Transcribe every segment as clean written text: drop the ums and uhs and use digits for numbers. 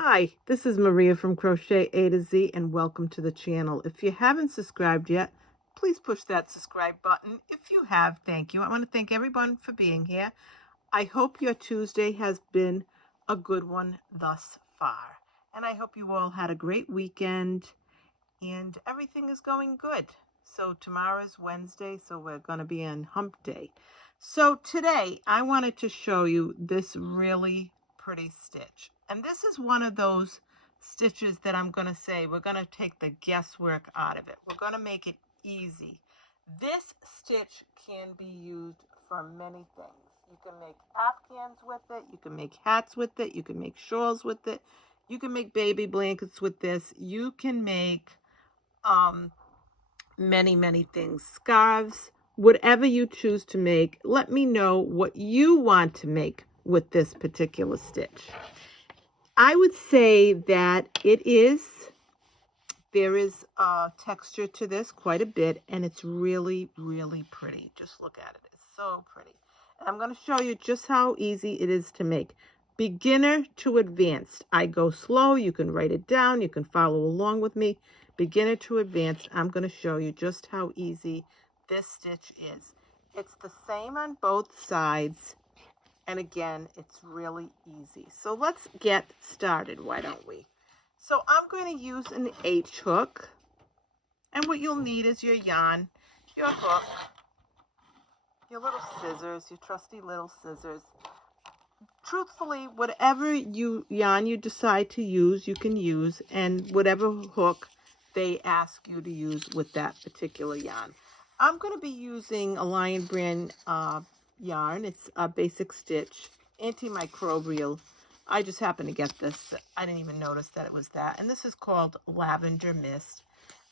Hi, this is Maria from Crochet A to Z and welcome to the channel. If you haven't subscribed yet, please push that subscribe button. If you have, thank you. I want to thank everyone for being here. I hope your Tuesday has been a good one thus far. And I hope you all had a great weekend and everything is going good. So tomorrow's Wednesday, so we're going to be on hump day. So today I wanted to show you this really pretty stitch. And this is one of those stitches that I'm going to say we're going to take the guesswork out of it. We're going to make it easy. This stitch can be used for many things. You can make Afghans with it. You can make hats with it. You can make shawls with it. You can make baby blankets with this. You can make many things, scarves, whatever you choose to make. Let me know what you want to make with this particular stitch. I would say that there is a texture to this quite a bit, and it's really pretty. Just look at it. It's so pretty. And I'm going to show you just how easy it is to make. Beginner to advanced. I go slow. You can write it down. You can follow along with me. Beginner to advanced. I'm going to show you just how easy this stitch is. It's the same on both sides. And again, it's really easy. So let's get started, why don't we? So I'm going to use an H hook. And what you'll need is your yarn, your hook, your little scissors, your trusty little scissors. Truthfully, whatever yarn you decide to use, you can use, and whatever hook they ask you to use with that particular yarn. I'm going to be using a Lion brand yarn. It's a basic stitch, antimicrobial. I just happened to get this. I didn't even notice that it was that. And this is called Lavender Mist.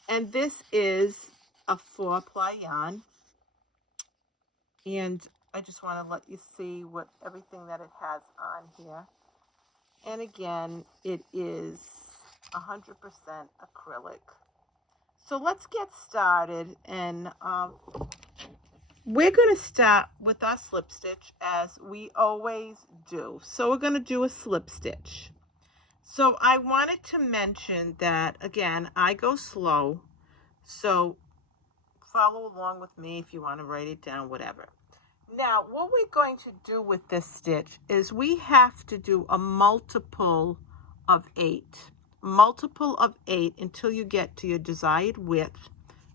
And this is a 4-ply yarn. And I just want to let you see what everything that it has on here. And again, it is 100% acrylic. So let's get started, and we're going to start with our slip stitch as we always do. So we're going to do a slip stitch. So I wanted to mention that, again, I go slow, so follow along with me if you want to write it down, whatever. Now, what we're going to do with this stitch is we have to do a multiple of 8. Multiple of 8 until you get to your desired width.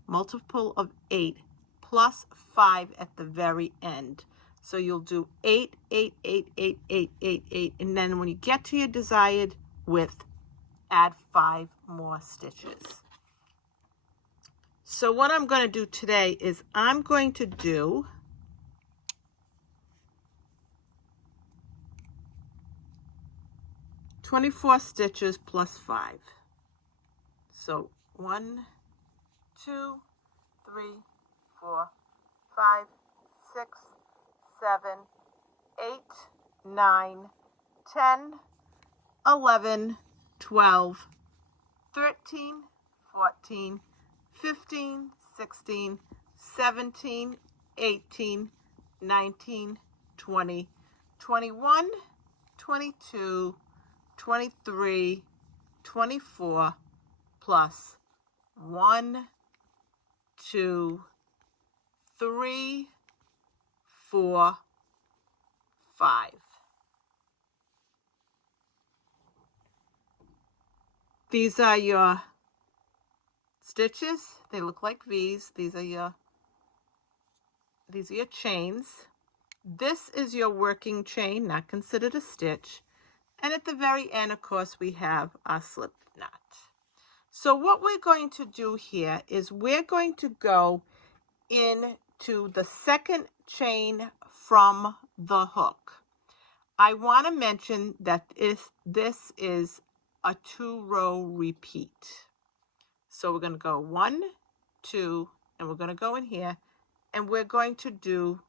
Multiple of 8 plus 5 at the very end. So you'll do 8, 8, 8, 8, 8, 8, 8. And then when you get to your desired width, add 5 more stitches. So what I'm going to do today is I'm going to do 24 stitches plus 5. So 1, 2, 3, 4, 5, 6, 7, 8, 9, 10, 11, 12, 13, 14, 15, 16, 17, 18, 19, 20, 21, 22, 23, 24, plus 1, 2, 3, 4, 5. These are your stitches. They look like V's. These are your chains. This is your working chain, not considered a stitch. And at the very end, of course, we have our slip knot. So what we're going to do here is we're going to go into the second chain from the hook. I want to mention that this is a 2-row repeat. So we're going to go 1, 2, and we're going to go in here, and we're going to do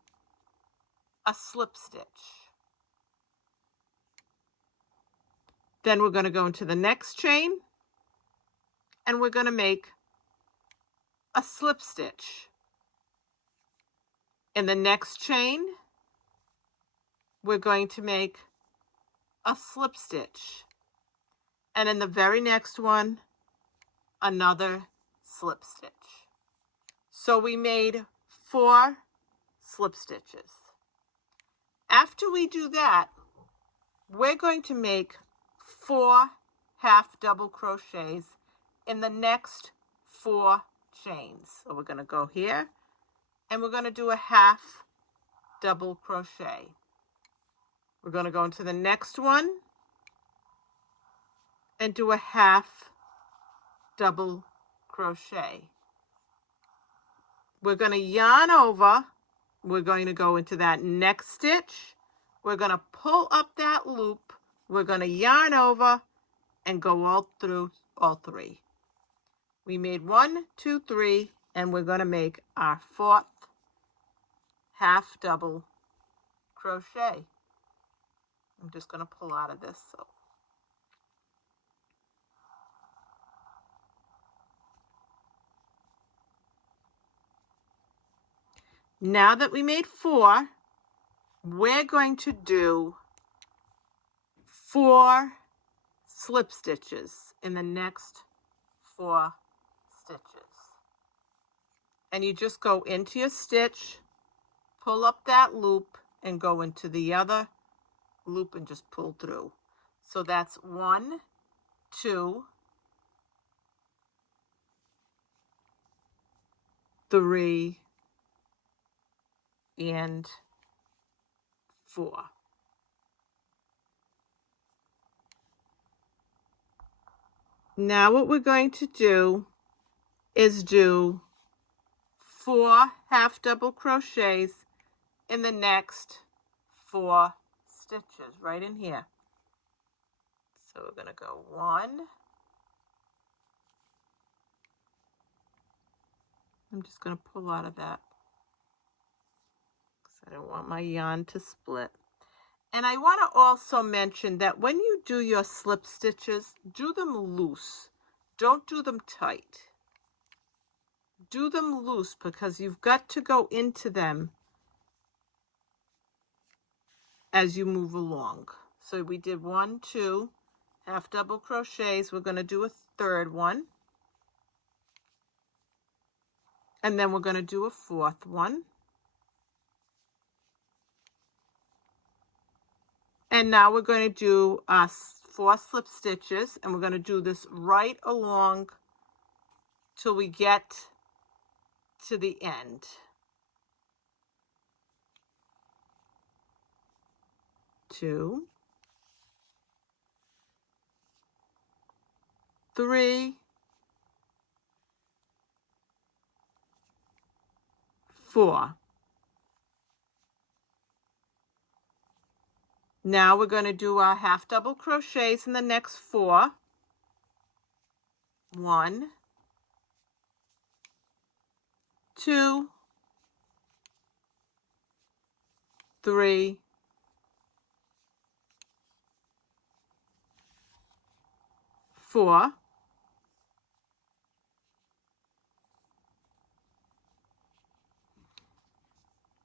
a slip stitch. Then we're going to go into the next chain, and we're going to make a slip stitch. In the next chain, we're going to make a slip stitch. And in the very next one, another slip stitch. So we made 4 slip stitches. After we do that, we're going to make 4 half double crochets in the next 4 chains. So we're going to go here and we're going to do a half double crochet. We're going to go into the next one and do a half double crochet. We're going to yarn over. We're going to go into that next stitch. We're going to pull up that loop. We're going to yarn over and go all through all 3. We made 1, 2, 3, and we're going to make our 4th half double crochet. I'm just going to pull out of this. So now that we made 4, we're going to do 4 slip stitches in the next 4 stitches. And you just go into your stitch, pull up that loop, and go into the other loop and just pull through. So that's 1, 2, 3, and 4. Now what we're going to do is do 4 half double crochets in the next 4 stitches right in here. So we're going to go 1. I'm just going to pull out of that because I don't want my yarn to split. And I want to also mention that when you do your slip stitches, do them loose. Don't do them tight. Do them loose because you've got to go into them as you move along. So we did 1, 2 half double crochets. We're going to do a 3rd one. And then we're going to do a 4th one. And now we're going to do 4 slip stitches, and we're going to do this right along till we get to the end. 2, 3, 4. Now we're going to do our half double crochets in the next 4. 1, 2, 3, 4.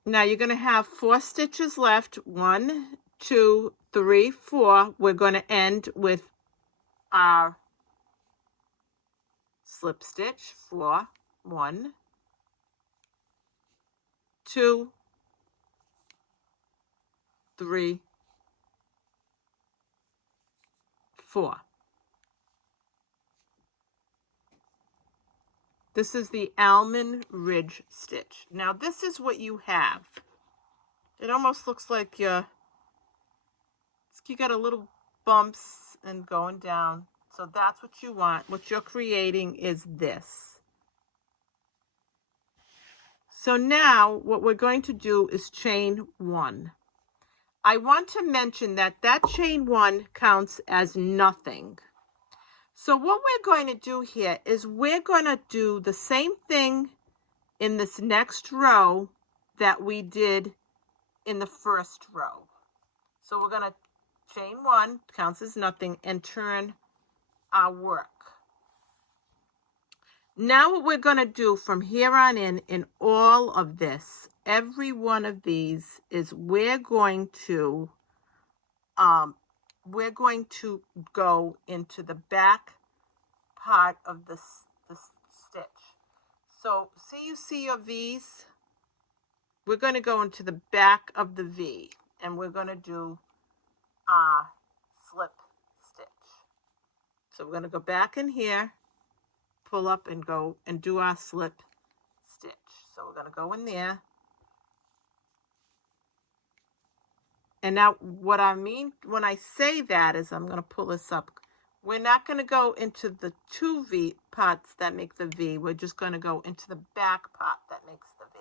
Now you're going to have 4 stitches left. 1, 2, 3, 4. We're going to end with our slip stitch. 4, 1, 2, 3, 4. This is the Almond Ridge stitch. Now this is what you have. It almost looks like you got a little bumps and going down. So that's what you want. What you're creating is this. So now what we're going to do is chain 1. I want to mention that that chain 1 counts as nothing. So what we're going to do here is we're going to do the same thing in this next row that we did in the first row. So we're going to chain 1, counts as nothing, and turn our work. Now what we're going to do from here on in all of this, every one of these, is we're going to we're going to go into the back part of the stitch. So you see your V's? We're going to go into the back of the V, and we're going to do a slip stitch. So we're going to go back in here, pull up and go and do our slip stitch. So we're going to go in there. And now what I mean when I say that is, I'm going to pull this up. We're not going to go into the two V parts that make the V. We're just going to go into the back part that makes the V.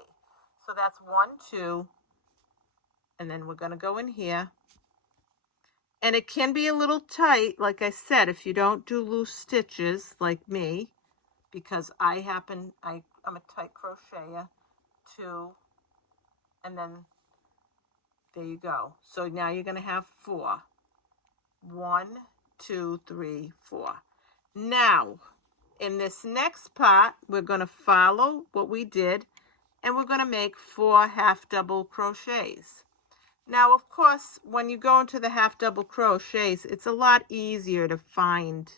So that's 1, 2, and then we're going to go in here. And it can be a little tight, like I said, if you don't do loose stitches like me, because I'm a tight crocheter, 2, and then there you go. So now you're going to have 4. 1, 2, 3, 4. Now, in this next part, we're going to follow what we did, and we're going to make 4 half double crochets. Now, of course, when you go into the half double crochets, it's a lot easier to find.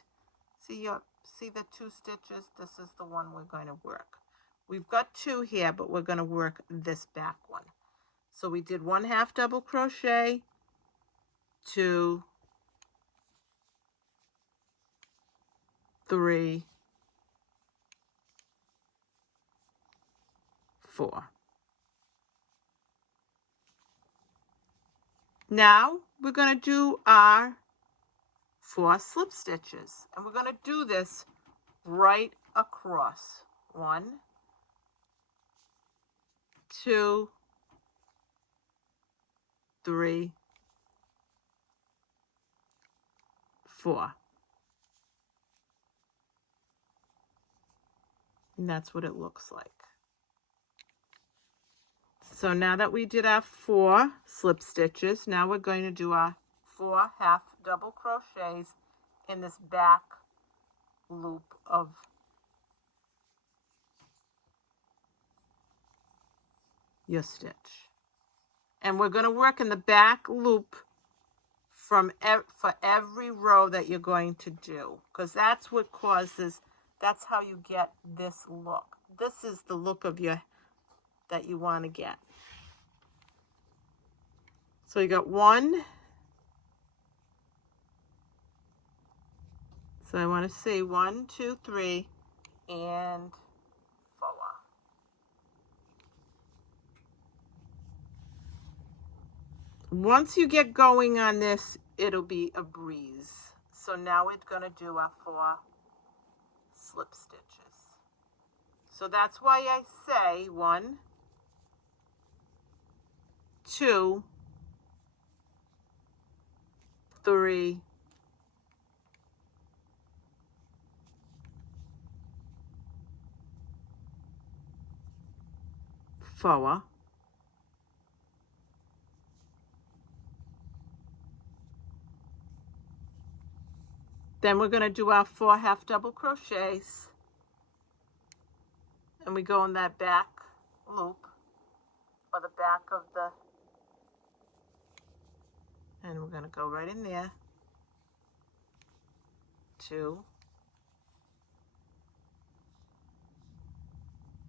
See the 2 stitches? This is the one we're going to work. We've got 2 here, but we're going to work this back one. So we did 1 half double crochet, 2, 3, 4. Now we're going to do our 4 slip stitches, and we're going to do this right across. 1, 2, 3, 4. And that's what it looks like. So now that we did our 4 slip stitches, now we're going to do our 4 half double crochets in this back loop of your stitch. And we're going to work in the back loop for every row that you're going to do, because that's how you get this look. This is the look of that you want to get. So you got 1. So I want to say 1, 2, 3, and 4. Once you get going on this, it'll be a breeze. So now we're going to do our 4 slip stitches. So that's why I say 1, 2, 3, 4. Then we're going to do our 4 half double crochets, and we go in that back loop, or the back of the, and we're going to go right in there. 2,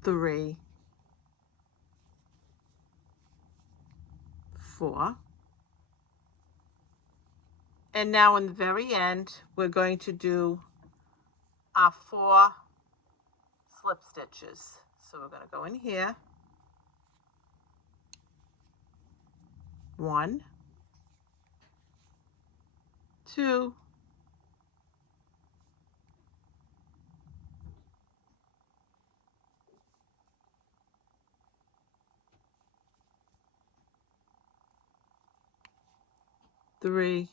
3, 4. And now in the very end, we're going to do our 4 slip stitches. So we're going to go in here. 1, 2, 3.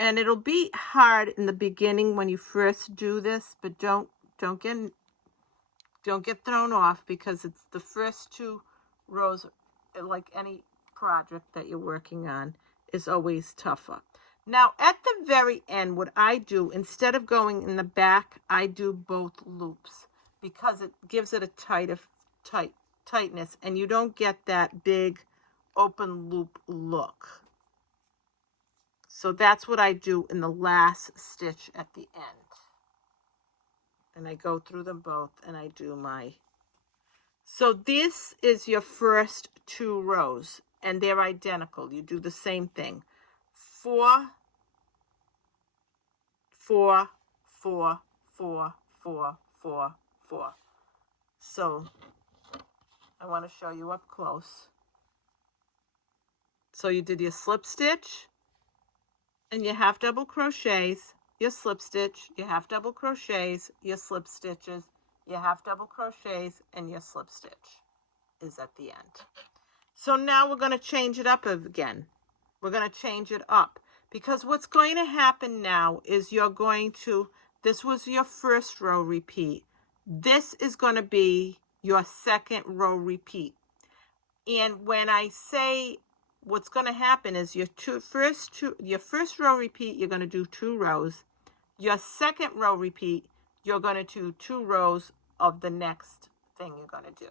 And it'll be hard in the beginning when you first do this, but don't get thrown off, because it's the first 2 rows, like any project that you're working on, is always tougher. Now at the very end, what I do, instead of going in the back, I do both loops, because it gives it a tightness, and you don't get that big open loop look. So that's what I do in the last stitch at the end. And I go through them both and I do my... So this is your first 2 rows and they're identical. You do the same thing. 4, 4, 4, 4, 4, 4, 4. So I want to show you up close. So you did your slip stitch and your half double crochets, your slip stitch, your half double crochets, your slip stitches, your half double crochets, and your slip stitch is at the end. So now we're going to change it up again. We're going to change it up because what's going to happen now is you're going to, this was your first row repeat. This is going to be your second row repeat. And when I say what's going to happen is your first row repeat, you're going to do 2 rows. Your second row repeat, you're going to do 2 rows of the next thing you're going to do.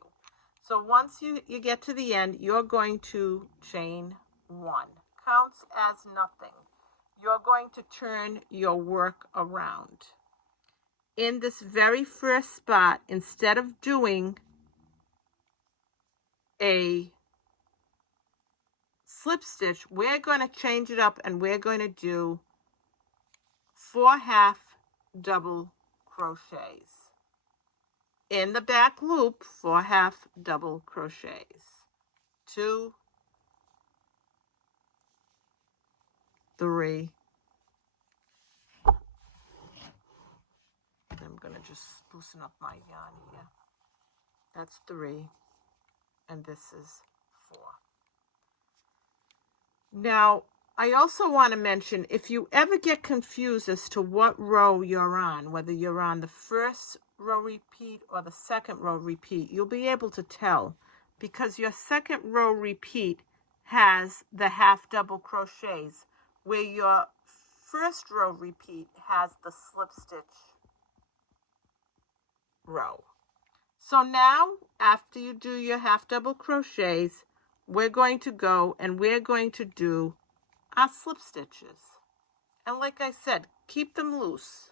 So once you get to the end, you're going to chain 1. Counts as nothing. You're going to turn your work around. In this very first spot, instead of doing a slip stitch, we're going to change it up and we're going to do 4 half double crochets. In the back loop, 4 half double crochets. 2, 3. I'm going to just loosen up my yarn here. That's 3. And this is 4. Now, I also want to mention, if you ever get confused as to what row you're on, whether you're on the first row repeat or the second row repeat, you'll be able to tell because your second row repeat has the half double crochets where your first row repeat has the slip stitch row. So now, after you do your half double crochets, we're going to go and we're going to do our slip stitches. And like I said, keep them loose.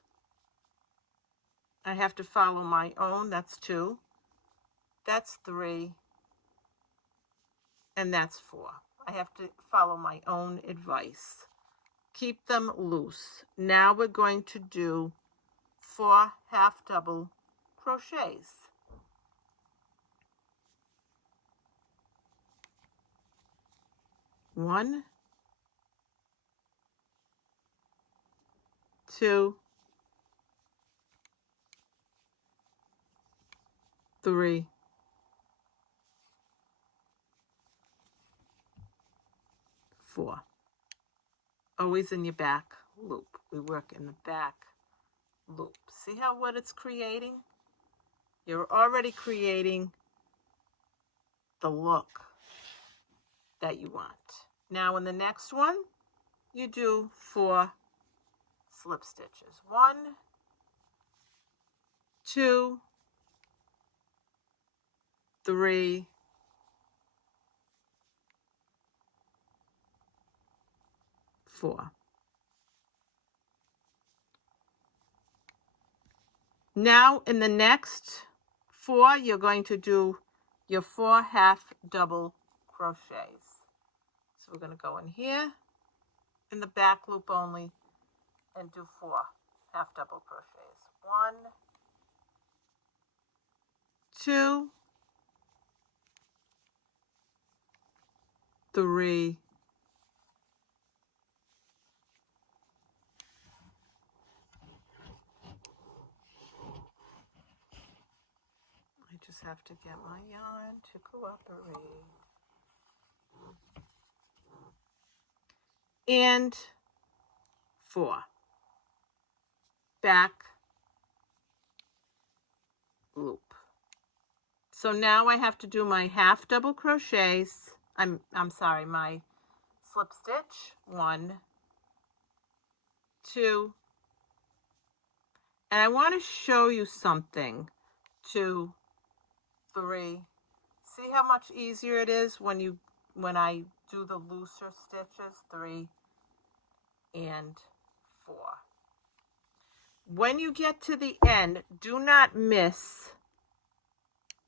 I have to follow my own. That's 2. That's 3. And that's 4. I have to follow my own advice. Keep them loose. Now we're going to do 4 half double crochets. 1, 2, 3, 4. Always in your back loop. We work in the back loop. See how what it's creating? You're already creating the look that you want. Now in the next one, you do 4 slip stitches. 1, 2, 3, 4. Now in the next 4, you're going to do your 4 half double crochets. So we're going to go in here in the back loop only and do 4 half double crochets. 1, 2, 3, 4. I just have to get my yarn to cooperate. And 4. Back loop. So now I have to do my half double crochets. I'm sorry, my slip stitch. 1, 2. And I want to show you something. 2, 3. See how much easier it is when I do the looser stitches? 3. and 4. When you get to the end, do not miss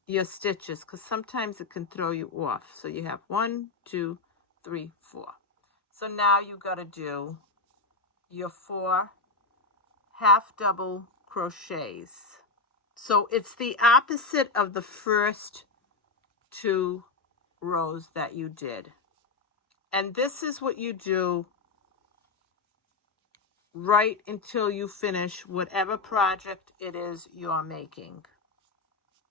your stitches because sometimes it can throw you off. So you have 1, 2, 3, 4. So now you got to do your 4 half double crochets. So it's the opposite of the first 2 rows that you did. And this is what you do right until you finish whatever project it is you're making.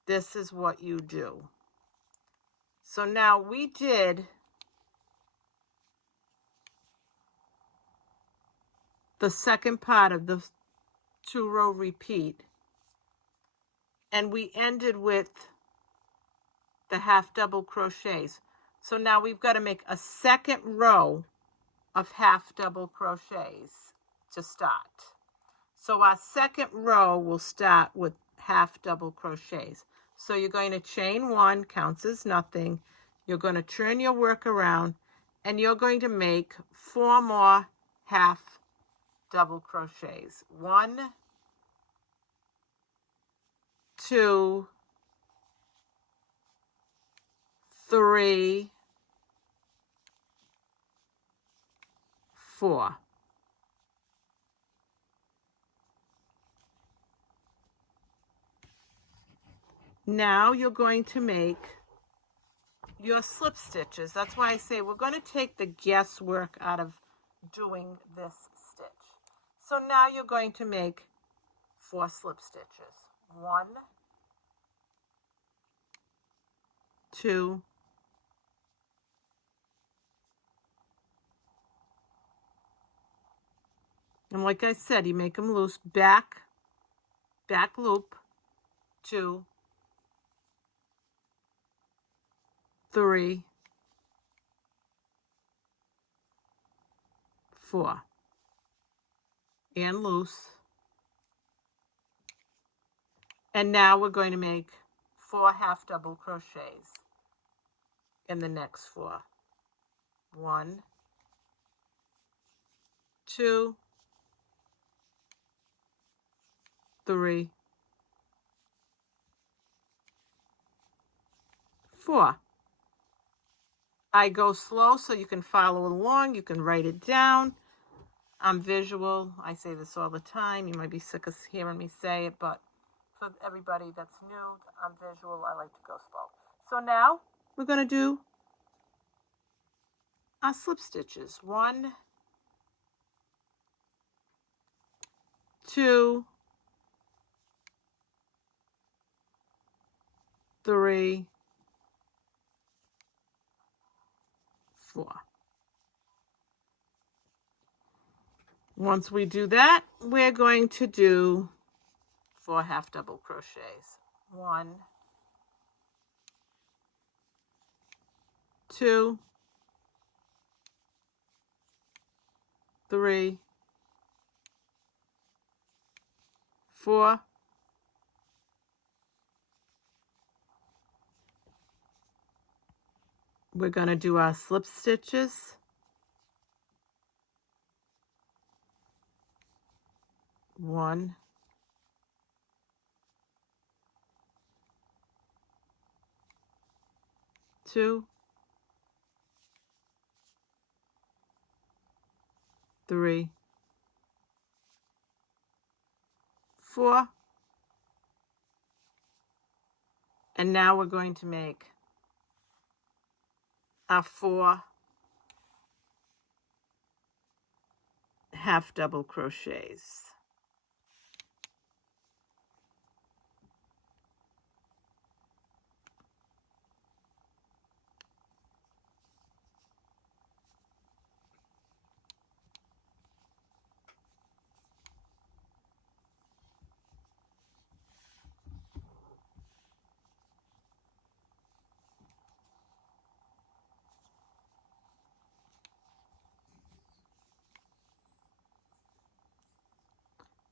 This is what you do. So now we did the second part of the 2-row repeat, and we ended with the half double crochets. So now we've got to make a second row of half double crochets to start. So our second row will start with half double crochets. So you're going to chain 1, counts as nothing. You're going to turn your work around, and you're going to make 4 more half double crochets. 1, 2, 3, 4. Now you're going to make your slip stitches. That's why I say we're going to take the guesswork out of doing this stitch. So now you're going to make 4 slip stitches. 1, 2, 3, and like I said, you make them loose, back loop, 2, 3, 4, and loose. And now we're going to make 4 half double crochets in the next 4. 1, 2, 3, 4. I go slow so you can follow along. You can write it down. I'm visual. I say this all the time. You might be sick of hearing me say it, but for everybody that's new, I'm visual. I like to go slow. So now we're going to do our slip stitches. 1, 2, 3, 4. Once we do that, we're going to do 4 half double crochets. 1, 2, 3, 4. We're going to do our slip stitches. 1, 2, 3, 4. And now we're going to make our 4 half double crochets.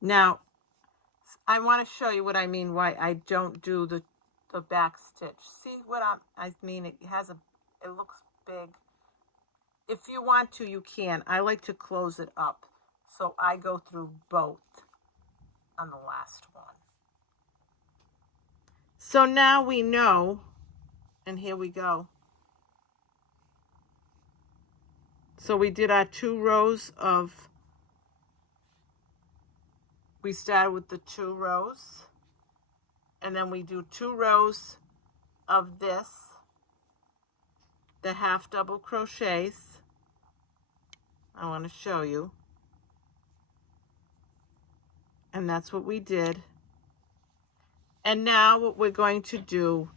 Now, I want to show you what I mean why I don't do the back stitch. See what I mean? It looks big. If you want to, you can. I like to close it up. So I go through both on the last one. So now we know, and here we go. So we did our 2 rows of, we started with the 2 rows, and then we do 2 rows of this, the half double crochets. I want to show you. And that's what we did. And now what we're going to do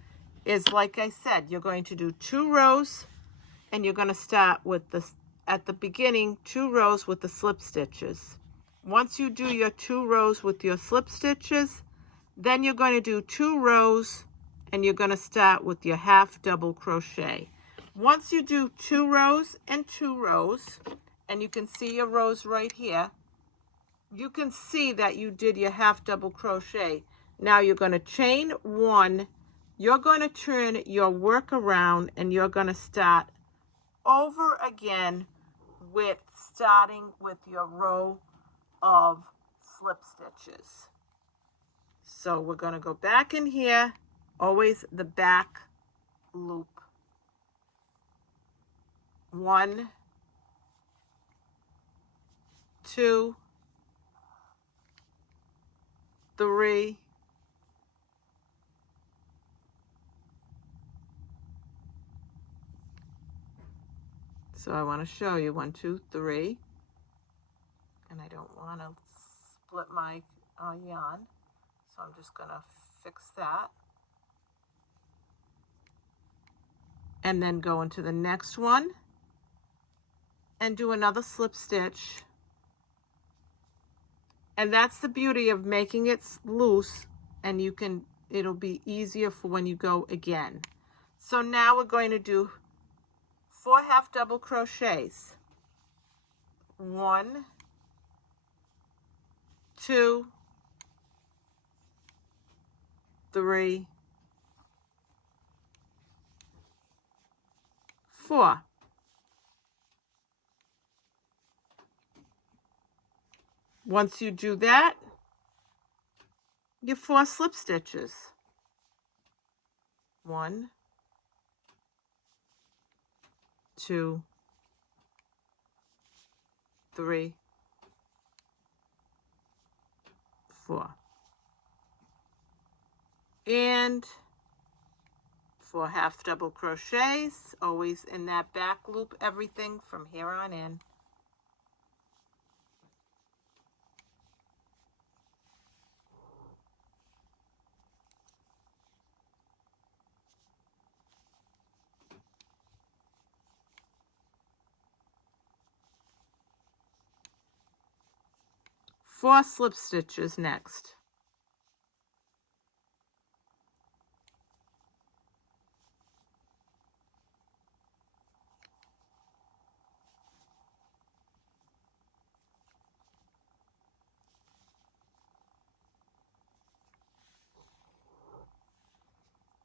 is, like I said, you're going to do 2 rows, and you're going to start with the, at the beginning, 2 rows with the slip stitches. Once you do your 2 rows with your slip stitches, then you're going to do 2 rows, and you're going to start with your half double crochet. Once you do 2 rows and 2 rows, and you can see your rows right here, you can see that you did your half double crochet. Now you're going to chain 1, you're going to turn your work around, and you're going to start over again with starting with your row of slip stitches. So we're going to go back in here, always the back loop. 1, 2, 3, 4. So I want to show you 1, 2, 3, and I don't want to split my yarn, so I'm just going to fix that. And then go into the next one and do another slip stitch. And that's the beauty of making it loose, and you can, it'll be easier for when you go again. So now we're going to do 4 half double crochets. 1, 2, 3, 4. Once you do that, your 4 slip stitches. 1, 2, 3, 4. And 4 half double crochets, always in that back loop, everything from here on in. Four slip stitches next.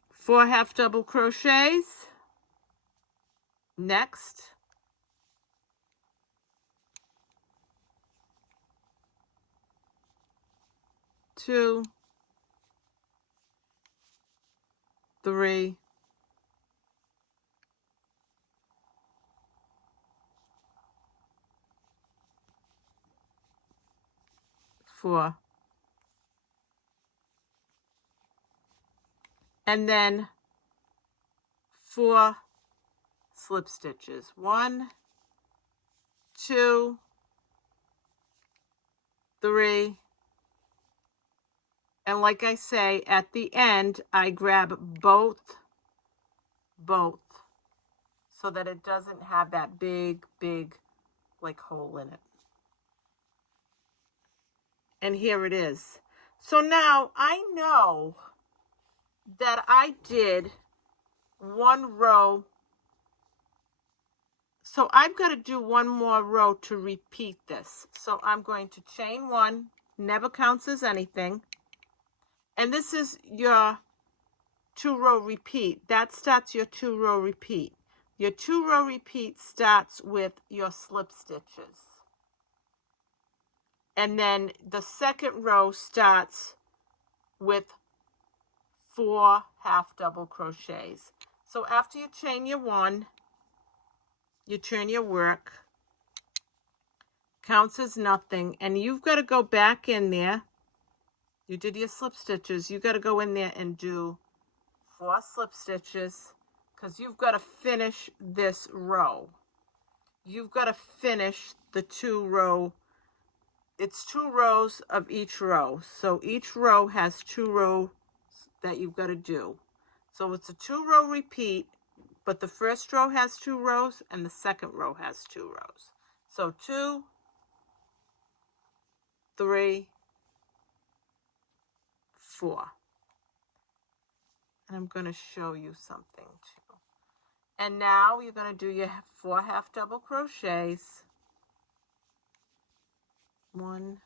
Four half double crochets next. Two, 3, 4. And then 4 slip stitches. 1, 2, 3. And like I say, at the end, I grab both, so that it doesn't have that big, like hole in it. And here it is. So now I know that I did 1 row. So I've got to do 1 more row to repeat this. So I'm going to chain 1, never counts as anything. And this is your 2-row repeat. That starts your 2-row repeat. Your 2-row repeat starts with your slip stitches. And then the second row starts with 4 half double crochets. So after you chain your 1, you turn your work, counts as nothing, and you've got to go back in there. You did your slip stitches. You got to go in there and do 4 slip stitches, because you've got to finish this row. You've got to finish the 2 row. It's 2 rows of each row. So each row has 2 rows that you've got to do. So it's a 2 row repeat, but the first row has 2 rows and the second row has 2 rows. So 2, 3, 4. And I'm going to show you something too. And now you're going to do your 4 half double crochets. 1,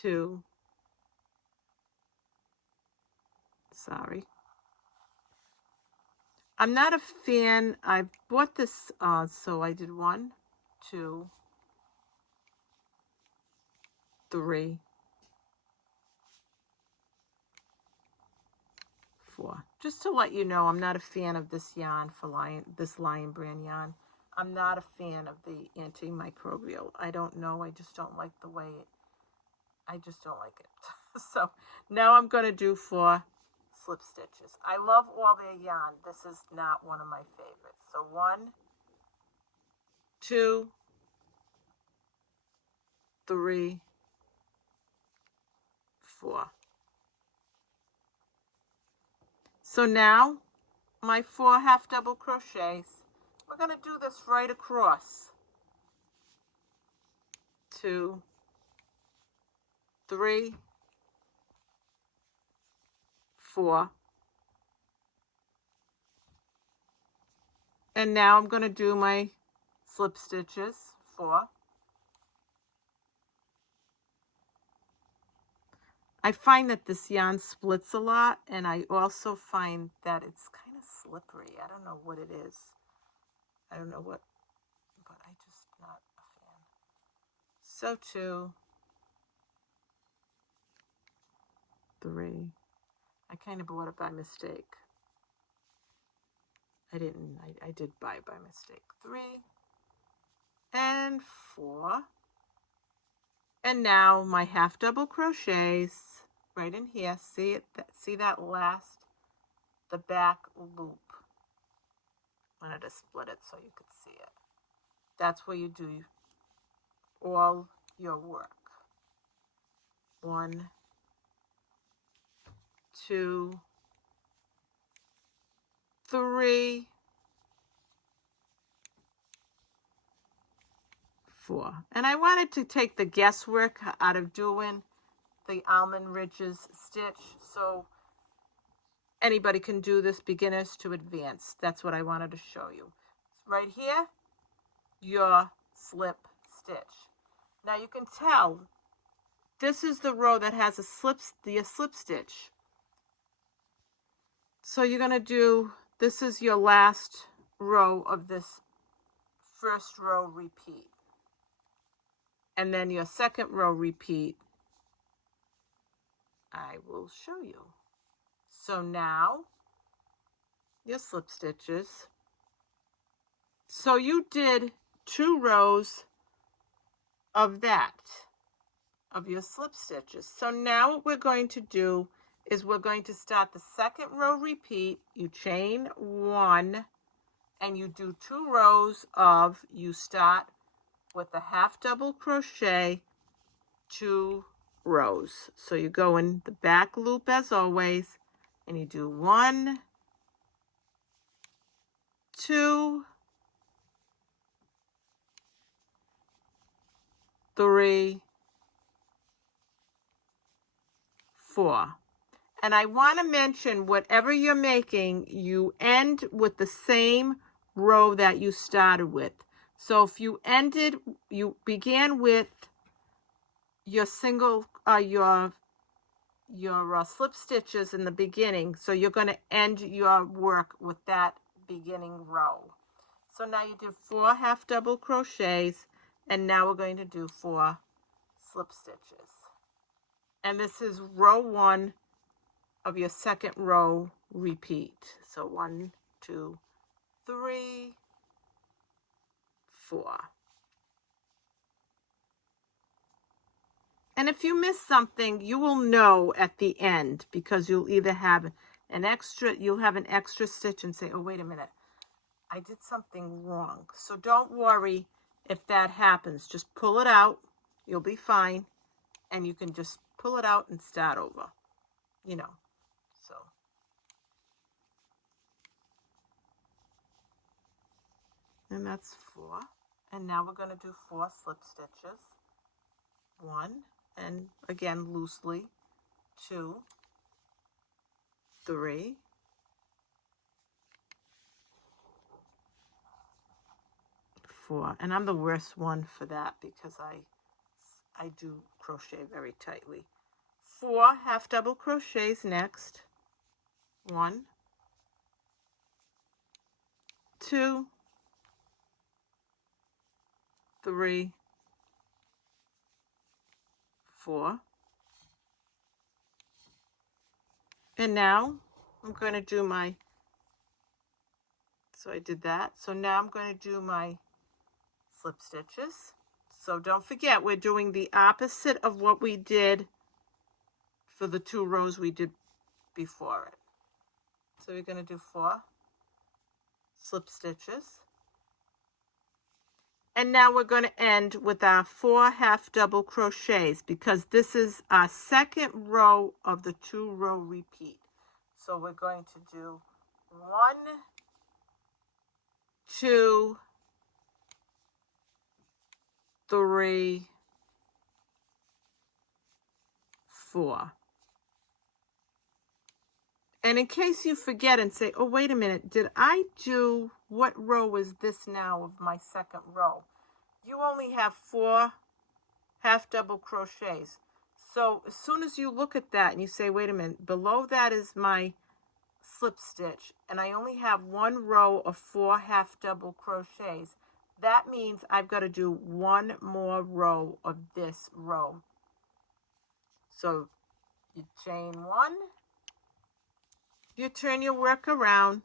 2, sorry. I'm not a fan. I bought this, so I did 1, 2, 3, 4. Just to let you know, I'm not a fan of this yarn for this Lion Brand yarn. I'm not a fan of the antimicrobial. I don't know. I just don't like the way I just don't like it. So now I'm going to do 4 slip stitches. I love all their yarn. This is not one of my favorites. So 1, 2, 3, 4. So now my 4 half double crochets, we're going to do this right across. 2, 3, 4. And now I'm going to do my slip stitches. 4. I find that this yarn splits a lot, and I also find that it's kind of slippery. I don't know what it is. I don't know what, but I just not a fan. So 2, 3. I kind of bought it by mistake. I didn't. I did buy it by mistake. 3 and 4. And now my half double crochets right in here. See it? See that last, the back loop. I wanted to split it so you could see it. That's where you do all your work. 1, 2, 3, 4. And I wanted to take the guesswork out of doing the Almond Ridges stitch, so anybody can do this, beginners to advanced. That's what I wanted to show you. Right here, your slip stitch. Now you can tell this is the row that has a slip stitch. So you're going to do, this is your last row of this first row repeat. And then your second row repeat, I will show you. So now, your slip stitches. So you did 2 rows of that, of your slip stitches. So now what we're going to do is we're going to start the second row repeat. You chain 1 and you do 2 rows of, you start with a half double crochet, 2 rows. So you go in the back loop as always, and you do 1, 2, 3, 4. And I want to mention, whatever you're making, you end with the same row that you started with. So if you began with your single, your slip stitches in the beginning, so you're going to end your work with that beginning row. So now you do 4 half double crochets, And now we're going to do 4 slip stitches. And this is row 1 of your second row repeat. So 1, 2, 3, 4. And if you miss something, you will know at the end, because you'll either have an extra stitch and say, oh, wait a minute, I did something wrong. So don't worry if that happens. Just pull it out. You'll be fine. And you can just pull it out and start over, you know. So. And that's 4. And now we're going to do 4 slip stitches. 1, and again loosely, 2, 3, 4. And I'm the worst one for that because I do crochet very tightly. 4 half double crochets next. 1, 2, 3, 4. And now I'm going to do my, so I did that. So now I'm going to do my slip stitches. So don't forget, we're doing the opposite of what we did for the 2 rows we did before it. So we're going to do 4 slip stitches. And now we're going to end with our 4 half double crochets, because this is our second row of the 2 row repeat. So we're going to do 1, 2, 3, 4. And in case you forget and say, oh, wait a minute, did I do, what row is this now of my second row? You only have 4 half double crochets. So as soon as you look at that and you say, wait a minute, below that is my slip stitch, and I only have 1 row of 4 half double crochets, that means I've got to do 1 more row of this row. So you chain 1, you turn your work around,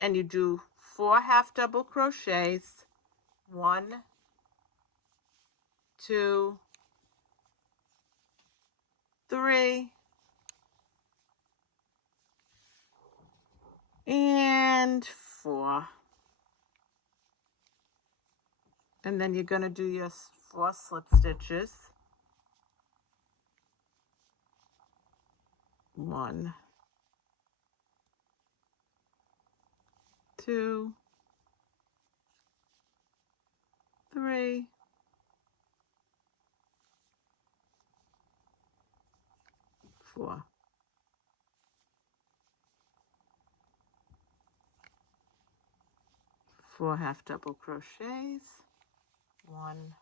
and you do 4 half double crochets. 1, 2, 3, and 4. And then you're going to do your 4 slip stitches. 1, 2, 3, 4. 4 half double crochets. 1,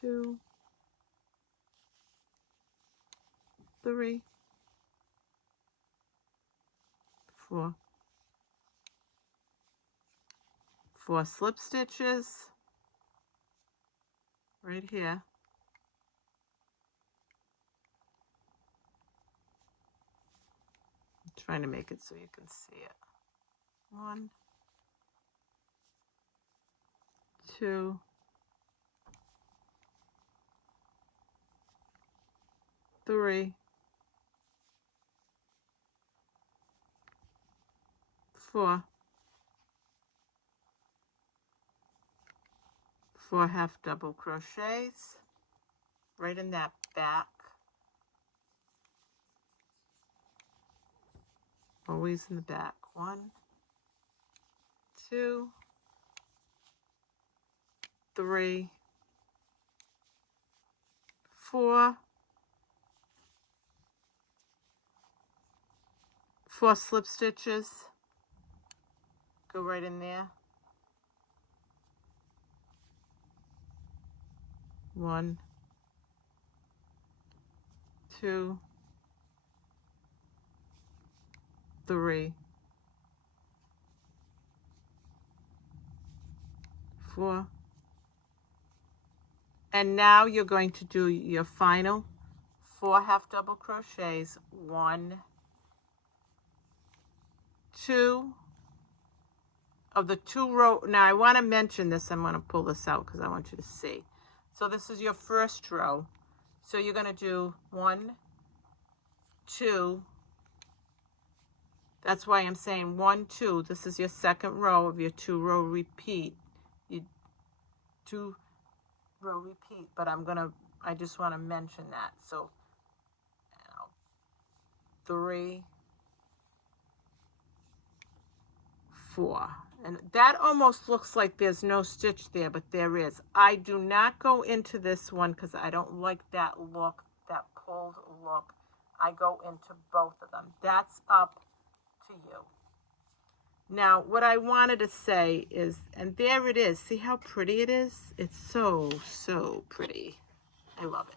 2, 3, 4. 4 slip stitches right here. I'm trying to make it so you can see it. 1, 2, 3, 4. 4 half double crochets right in that back. Always in the back. 1, 2, 3, 4. 4 slip stitches. Go right in there. 1, 2, 3, 4. And now you're going to do your final 4 half double crochets. 1, 2 of the 2 row. Now I want to mention this. I'm going to pull this out because I want you to see. So this is your first row. So you're going to do 1, 2. That's why I'm saying 1, 2. This is your second row of your 2 row repeat. You 2 row repeat, but I just want to mention that. So 3, 4. And that almost looks like there's no stitch there, but there is. I do not go into this one because I don't like that look, that pulled look. I go into both of them. That's up to you. Now, what I wanted to say is, and there it is. See how pretty it is? It's so, so pretty. I love it.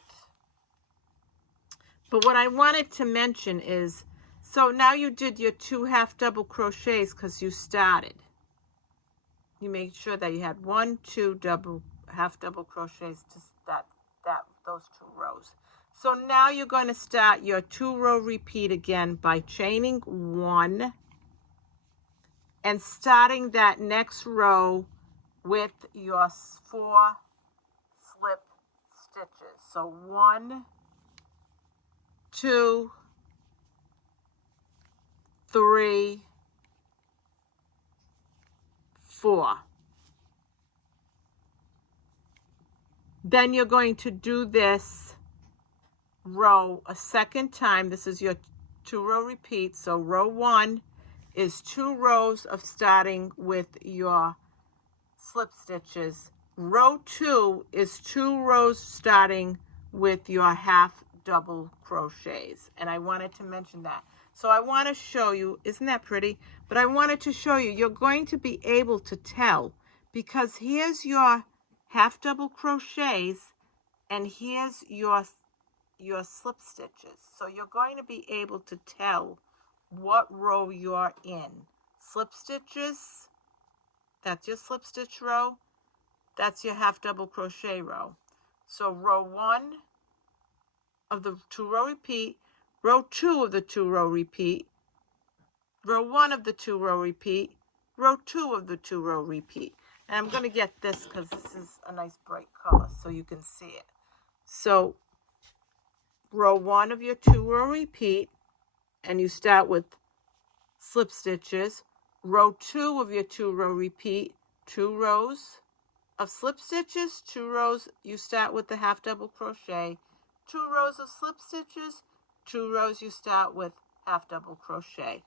But what I wanted to mention is, so now you did your 2 half double crochets because you started. You made sure that you had 1, 2 half double crochets to those 2 rows. So now you're going to start your 2 row repeat again by chaining 1 and starting that next row with your 4 slip stitches. So 1, 2, 3, 4. Then you're going to do this row a second time. This is your 2 row repeat. So row 1 is 2 rows of starting with your slip stitches. Row 2 is 2 rows starting with your half double crochets. And I wanted to mention that. So I want to show you, isn't that pretty? But I wanted to show you, you're going to be able to tell because here's your half double crochets and here's your slip stitches. So you're going to be able to tell what row you're in. Slip stitches, that's your slip stitch row. That's your half double crochet row. So row 1 of the 2 row repeat, row 2 of the 2 row repeat, row 1 of the 2 row repeat, row 2 of the 2 row repeat. And I'm going to get this because this is a nice bright color so you can see it. So row 1 of your 2 row repeat, and you start with slip stitches. Row 2 of your 2 row repeat, 2 rows of slip stitches, 2 rows, you start with the half double crochet, 2 rows of slip stitches, 2 rows you start with half double crochet.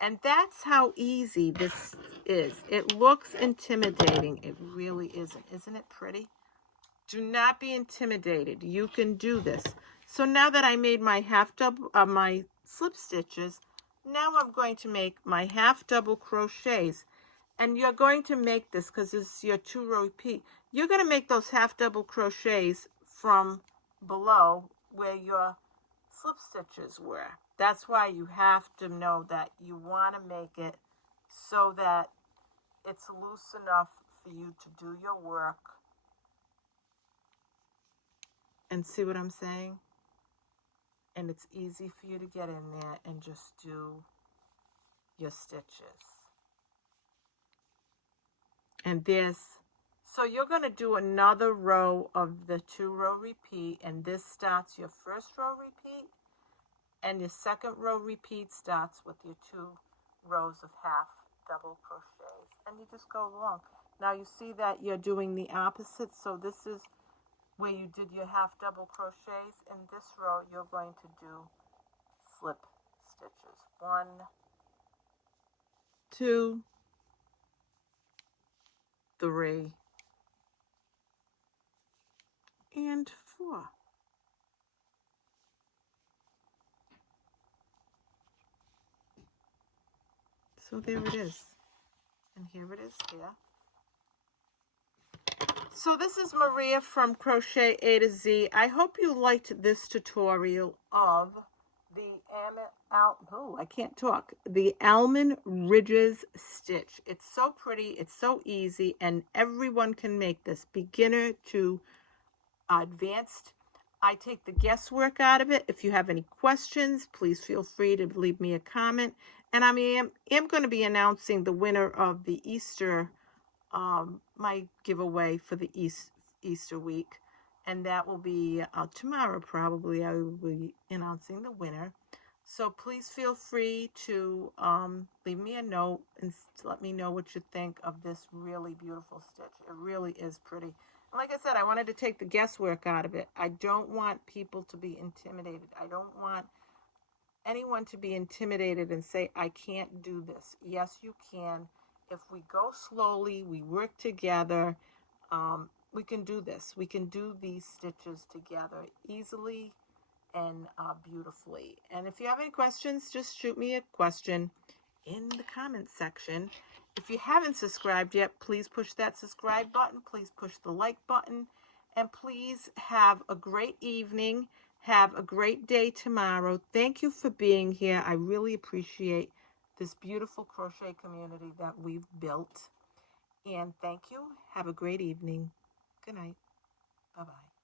And that's how easy this is. It looks intimidating. It really isn't it pretty? Do not be intimidated. You can do this. So now that I made my my slip stitches, now I'm going to make my half double crochets. And you're going to make this because it's your 2 row repeat. You're going to make those half double crochets from below where your slip stitches were. That's why you have to know that you want to make it so that it's loose enough for you to do your work. And see what I'm saying? And it's easy for you to get in there and just do your stitches. And so you're going to do another row of the 2 row repeat, and this starts your first row repeat, and your second row repeat starts with your 2 rows of half double crochets, and you just go along. Now you see that you're doing the opposite, so this is where you did your half double crochets. In this row, you're going to do slip stitches. 1, 2, 3, and 4. So there it is. And here it is here. So this is Maria from Crochet A to Z. I hope you liked this tutorial of the I can't talk. The Almond Ridges stitch. It's so pretty. It's so easy, and everyone can make this, beginner to advanced. I take the guesswork out of it. If you have any questions, please feel free to leave me a comment. And I am going to be announcing the winner of the Easter, my giveaway for the Easter week. And that will be tomorrow, probably. I will be announcing the winner. So please feel free to leave me a note and let me know what you think of this really beautiful stitch. It really is pretty. And like I said, I wanted to take the guesswork out of it. I don't want people to be intimidated. I don't want anyone to be intimidated and say, I can't do this. Yes, you can. If we go slowly, we work together, we can do this. We can do these stitches together easily and beautifully. And if you have any questions, just shoot me a question in the comments section. If you haven't subscribed yet, please push that subscribe button. Please push the like button. And please have a great evening. Have a great day tomorrow. Thank you for being here. I really appreciate this beautiful crochet community that we've built. And thank you. Have a great evening. Good night. Bye-bye.